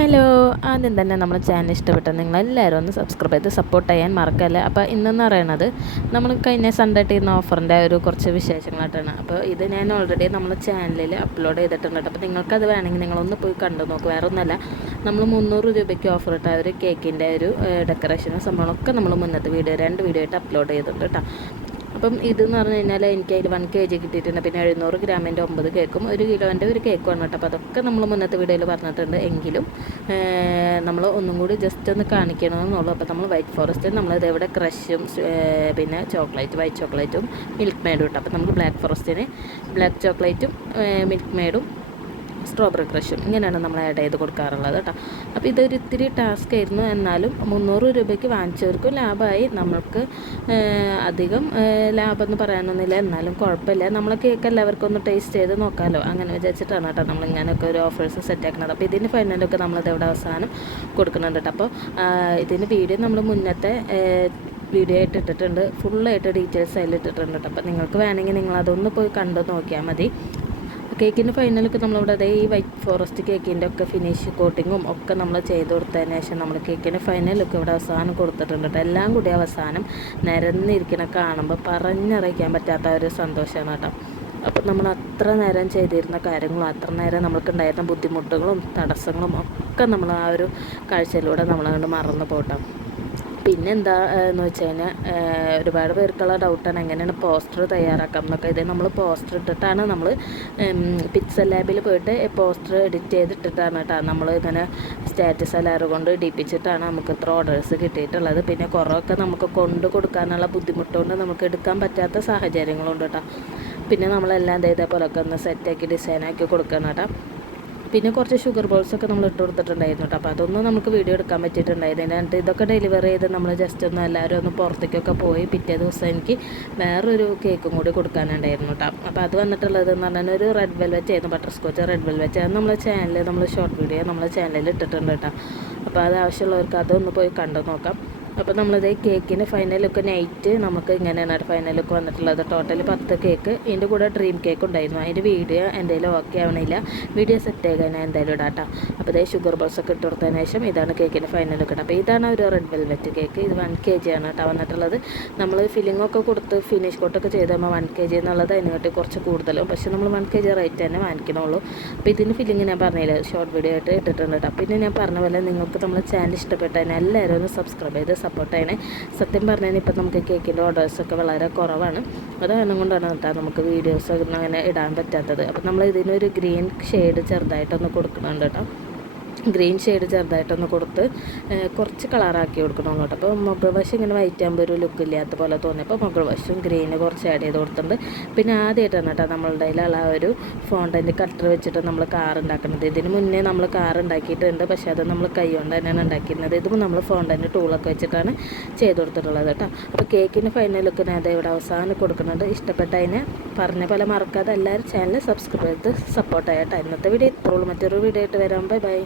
Hello, ആദ്യം തന്നെ നമ്മുടെ ചാനൽ ഇഷ്ടപ്പെട്ട നിങ്ങളെല്ലാവരും ഒന്ന് സബ്സ്ക്രൈബ് ചെയ്ത് സപ്പോർട്ട് ചെയ്യാൻ മറക്കല്ല. അപ്പോൾ ഇന്നെന്ന് പറയുന്നത് നമ്മൾ കഴിഞ്ഞ സൺഡേ ചെയ്യുന്ന ഓഫറിൻ്റെ ഒരു കുറച്ച് വിശേഷങ്ങളായിട്ടാണ്. അപ്പോൾ ഇത് ഞാൻ ഓൾറെഡി നമ്മുടെ ചാനലിൽ അപ്ലോഡ് ചെയ്തിട്ടുണ്ട്. അപ്പോൾ നിങ്ങൾക്കത് വേണമെങ്കിൽ നിങ്ങളൊന്ന് പോയി കണ്ടു നോക്ക്. വേറെ ഒന്നുമല്ല, നമ്മൾ 300 രൂപയ്ക്ക് ഓഫർ ഇട്ട ഒരു കേക്കിൻ്റെ ഒരു ഡെക്കറേഷനും സംഭവങ്ങളൊക്കെ നമ്മൾ മുന്നത്തെ വീഡിയോ 2 വീഡിയോ ആയിട്ട് അപ്ലോഡ് ചെയ്തിട്ടുണ്ട് കേട്ടോ. അപ്പം ഇതെന്ന് പറഞ്ഞു കഴിഞ്ഞാൽ എനിക്ക് അതിൽ 1 kg കിട്ടിയിട്ടുണ്ട്. പിന്നെ 700 ഗ്രാമിൻ്റെ 9 കേക്കും 1 കിലോൻ്റെ ഒരു കേക്കുമാണ് കേട്ടോ. അപ്പോൾ അതൊക്കെ നമ്മൾ മുന്നത്തെ വീഡിയോയിൽ പറഞ്ഞിട്ടുണ്ട്. എങ്കിലും നമ്മൾ ഒന്നും കൂടി ജസ്റ്റ് ഒന്ന് കാണിക്കണമെന്നുള്ളൂ. അപ്പോൾ നമ്മൾ വൈറ്റ് ഫോറസ്റ്റ് നമ്മളിത് ഇവിടെ ക്രഷും പിന്നെ വൈറ്റ് ചോക്ലേറ്റും മിൽക്ക് മെയ്ഡും ഇട്ടു. അപ്പോൾ നമുക്ക് ബ്ലാക്ക് ഫോറസ്റ്റിന് ബ്ലാക്ക് ചോക്ലേറ്റും മിൽക്ക് മെയ്ഡും സ്ട്രോബെറി ക്രഷും ഇങ്ങനെയാണ് നമ്മൾ ആഡ് ചെയ്ത് കൊടുക്കാറുള്ളത് കേട്ടോ. അപ്പോൾ ഇതൊരു ഇത്തിരി ടാസ്ക് ആയിരുന്നു. എന്നാലും 300 രൂപയ്ക്ക് വാങ്ങിച്ചവർക്കും ലാഭമായി. നമ്മൾക്ക് അധികം ലാഭം എന്ന് പറയാനൊന്നുമില്ല, എന്നാലും കുഴപ്പമില്ല. നമ്മളെ കേക്ക് എല്ലാവർക്കും ഒന്ന് ടേസ്റ്റ് ചെയ്ത് നോക്കാമല്ലോ, അങ്ങനെ വിചാരിച്ചിട്ടാണ് കേട്ടോ നമ്മളിങ്ങനെയൊക്കെ ഒരു ഓഫേഴ്സ് സെറ്റ് ആക്കുന്നത്. അപ്പോൾ ഇതിൻ്റെ ഫൈനലൊക്കെ നമ്മളിത് ഇവിടെ അവസാനം കൊടുക്കുന്നുണ്ട് കേട്ടോ. അപ്പോൾ ഇതിൻ്റെ വീഡിയോ നമ്മൾ മുന്നത്തെ വീഡിയോ ആയിട്ട് ഇട്ടിട്ടുണ്ട്, ഫുള്ളായിട്ട് ഡീറ്റെയിൽസ് അതിൽ ഇട്ടിട്ടുണ്ട് കേട്ടോ. അപ്പോൾ നിങ്ങൾക്ക് വേണമെങ്കിൽ നിങ്ങളതൊന്ന് പോയി കണ്ടു നോക്കിയാൽ മതി. കേക്കിൻ്റെ ഫൈനലൊക്കെ നമ്മളിവിടെ അതേ ഈ വൈറ്റ് ഫോറസ്റ്റ് കേക്കിൻ്റെ ഒക്കെ ഫിനിഷ് കോട്ടിങ്ങും ഒക്കെ നമ്മൾ ചെയ്ത് കൊടുത്തതിന് ശേഷം നമ്മൾ കേക്കിൻ്റെ ഫൈനലൊക്കെ ഇവിടെ അവസാനം കൊടുത്തിട്ടുണ്ട് കേട്ടോ. എല്ലാം കൂടി അവസാനം നിരന്നിരിക്കണ കാണുമ്പോൾ പറഞ്ഞറിയിക്കാൻ പറ്റാത്ത ഒരു സന്തോഷമാണ് കേട്ടോ. അപ്പോൾ നമ്മൾ അത്ര നേരം ചെയ്തിരുന്ന കാര്യങ്ങളും അത്ര നേരം നമ്മൾക്കുണ്ടായിരുന്ന ബുദ്ധിമുട്ടുകളും തടസ്സങ്ങളും ഒക്കെ നമ്മൾ ആ ഒരു കാഴ്ചയിലൂടെ നമ്മളങ്ങോട്ട് മറന്നു പോട്ടാം. പിന്നെ എന്താ എന്ന് വെച്ച് കഴിഞ്ഞാൽ ഒരുപാട് പേർക്കുള്ള ഡൗട്ടാണ് എങ്ങനെയാണ് പോസ്റ്റർ തയ്യാറാക്കാം എന്നൊക്കെ. ഇത് നമ്മൾ പോസ്റ്റർ ഇട്ടിട്ടാണ് നമ്മൾ പിക്സൽ ലാബിൽ പോയിട്ട് പോസ്റ്റർ എഡിറ്റ് ചെയ്തിട്ടിട്ടാണ് കേട്ടോ നമ്മൾ ഇങ്ങനെ സ്റ്റാറ്റസ് എല്ലാവരും കൊണ്ട് ഇടിപ്പിച്ചിട്ടാണ് നമുക്ക് ഇത്ര ഓർഡേഴ്സ് കിട്ടിയിട്ടുള്ളത്. പിന്നെ കുറേയൊക്കെ നമുക്ക് കൊണ്ട് കൊടുക്കാനുള്ള ബുദ്ധിമുട്ടുകൊണ്ട് നമുക്ക് എടുക്കാൻ പറ്റാത്ത സാഹചര്യങ്ങളുണ്ട് കേട്ടോ. പിന്നെ നമ്മളെല്ലാം ഇതേപോലെയൊക്കെ ഒന്ന് സെറ്റാക്കി ഡിസൈനാക്കി കൊടുക്കണം കേട്ടോ. പിന്നെ കുറച്ച് ഷുഗർ ബോൾസൊക്കെ നമ്മൾ ഇട്ട് കൊടുത്തിട്ടുണ്ടായിരുന്നു കേട്ടോ. അപ്പോൾ അതൊന്നും നമുക്ക് വീഡിയോ എടുക്കാൻ പറ്റിയിട്ടുണ്ടായിരുന്നു. എന്നിട്ട് ഇതൊക്കെ ഡെലിവറി ചെയ്ത് നമ്മൾ ജസ്റ്റ് ഒന്ന് എല്ലാവരും ഒന്ന് പുറത്തേക്കൊക്കെ പോയി പിറ്റേ ദിവസം എനിക്ക് വേറൊരു കേക്കും കൂടി കൊടുക്കാനുണ്ടായിരുന്നു കേട്ടോ. അപ്പോൾ അത് വന്നിട്ടുള്ളതെന്ന് പറഞ്ഞാൽ ഒരു റെഡ് വെൽവെറ്റ് ആയിരുന്നു, ബട്ടർ സ്കോച്ച് റെഡ് വെൽവെറ്റ്. അത് നമ്മളെ ചാനലിൽ നമ്മൾ ഷോർട്ട് വീഡിയോ നമ്മളെ ചാനലിൽ ഇട്ടിട്ടുണ്ട് കേട്ടോ. അപ്പോൾ അത് ആവശ്യമുള്ളവർക്ക് അതൊന്ന് പോയി കണ്ടു നോക്കാം. അപ്പോൾ നമ്മളിത് കേക്കിൻ്റെ ഫൈനൽ ലുക്ക് നൈറ്റ് നമുക്ക് ഇങ്ങനെയാണ് ഫൈനൽ ലുക്ക് വന്നിട്ടുള്ളത്. ടോട്ടൽ 10 കേക്ക്, ഇതിൻ്റെ കൂടെ ഡ്രീം കേക്ക് ഉണ്ടായിരുന്നു. അതിൻ്റെ വീഡിയോ എന്തെങ്കിലും ഓക്കെ ആവണില്ല, വീഡിയോ സെറ്റ് ആയി കഴിഞ്ഞാൽ എന്തായാലും ഇടാം കേട്ടോ. അപ്പോൾ ഇതേ ഷുഗർ ബോൾസൊക്കെ ഇട്ട് കൊടുത്തതിന് ശേഷം ഇതാണ് കേക്കിൻ്റെ ഫൈനൽ ലുക്ക്. അപ്പോൾ ഇതാണ് ഒരു റെഡ് വെൽവെറ്റ് കേക്ക്. ഇത് 1 kg ആണ് കേട്ടോ വന്നിട്ടുള്ളത്. നമ്മൾ ഫില്ലിങ്ങൊക്കെ കൊടുത്ത് ഫിനിഷ് കോട്ടൊക്കെ ചെയ്ത് നമ്മൾ 1 kg എന്നുള്ളത് അതിനായിട്ട് കുറച്ച് കൂടുതലും, പക്ഷേ നമ്മൾ 1 kg റേറ്റ് തന്നെ വാങ്ങിക്കണുള്ളൂ. അപ്പോൾ ഇതിന് ഫില്ലിങ് ഞാൻ പറഞ്ഞില്ല, ഷോർട്ട് വീഡിയോ ആയിട്ട് ഇട്ടിട്ടുണ്ട് കേട്ടോ. പിന്നെ ഞാൻ പറഞ്ഞ പോലെ നിങ്ങൾക്ക് നമ്മൾ ചാനൽ ഇഷ്ടപ്പെട്ടതിന് എല്ലാവരും ഒന്ന് സബ്സ്ക്രൈബ് ചെയ്ത് സപ്പോർട്ട് ചെയ്യണേ. സത്യം പറഞ്ഞാൽ ഇപ്പം നമുക്ക് കേക്കിൻ്റെ ഓർഡേഴ്സൊക്കെ വളരെ കുറവാണ്. അത് കാരണം കൊണ്ടാണ് കേട്ടോ നമുക്ക് വീഡിയോസ് അങ്ങനെ ഇടാൻ പറ്റാത്തത്. അപ്പം നമ്മൾ ഇതിനൊരു ഗ്രീൻ ഷെയ്ഡ് ചെറുതായിട്ടൊന്ന് കൊടുക്കുന്നുണ്ട് കേട്ടോ. ഗ്രീൻ ഷെയ്ഡ് ചെറുതായിട്ടൊന്ന് കൊടുത്ത് കുറച്ച് കളറാക്കി കൊടുക്കണം കേട്ടോ. അപ്പോൾ മുകൾ വശം ഇങ്ങനെ വൈറ്റ് ആകുമ്പോൾ ഒരു ലുക്ക് ഇല്ലാത്ത പോലെ തോന്നിയപ്പോൾ മുകൾ വശം ഗ്രീന് കുറച്ച് ആഡ് ചെയ്ത് കൊടുത്തിട്ടുണ്ട്. പിന്നെ ആദ്യമായിട്ടാണ് കേട്ടോ നമ്മളുടെ കയ്യിലുള്ള ഒരു ഫോണ്ടൻ്റ് കട്ടർ വെച്ചിട്ട് നമ്മൾ കാർ ഉണ്ടാക്കുന്നത്. ഇതിന് മുന്നേ നമ്മൾ കാർ ഉണ്ടാക്കിയിട്ടുണ്ട്, പക്ഷേ അത് നമ്മൾ കൈ കൊണ്ട് തന്നെയാണ് ഉണ്ടാക്കിയിരുന്നത്. ഇതും നമ്മൾ ഫോണ്ടൻ്റ് ടൂളൊക്കെ വെച്ചിട്ടാണ് ചെയ്ത് കൊടുത്തിട്ടുള്ളത് കേട്ടോ. അപ്പോൾ കേക്കിന് ഫൈനൽ ലുക്ക് ഞാൻ ഇവിടെ അവസാനം കൊടുക്കുന്നുണ്ട്. ഇഷ്ടപ്പെട്ടതിന് പറഞ്ഞ പോലെ മറക്കാതെ എല്ലാവരും ചാനൽ സബ്സ്ക്രൈബ് ചെയ്ത് സപ്പോർട്ട് ചെയ്യാം കേട്ടോ. ഇന്നത്തെ വീഡിയോ ഇത്രയുള്ളൂ. മറ്റൊരു വീഡിയോ ആയിട്ട് വരാം. ബൈ.